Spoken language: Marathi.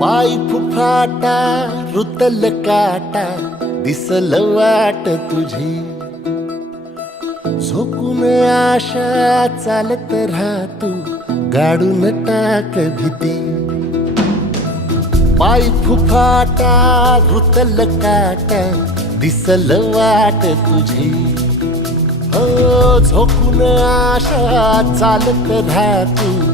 पाय फुफाटा रुतल काटा दिसल वाट तुझी. झोकून आशा चालत राहतू गाडून टाक भीती. पाय फुफाटा रुतल काटा दिसल वाट तुझी. हो झोकून आशा चालत राहतू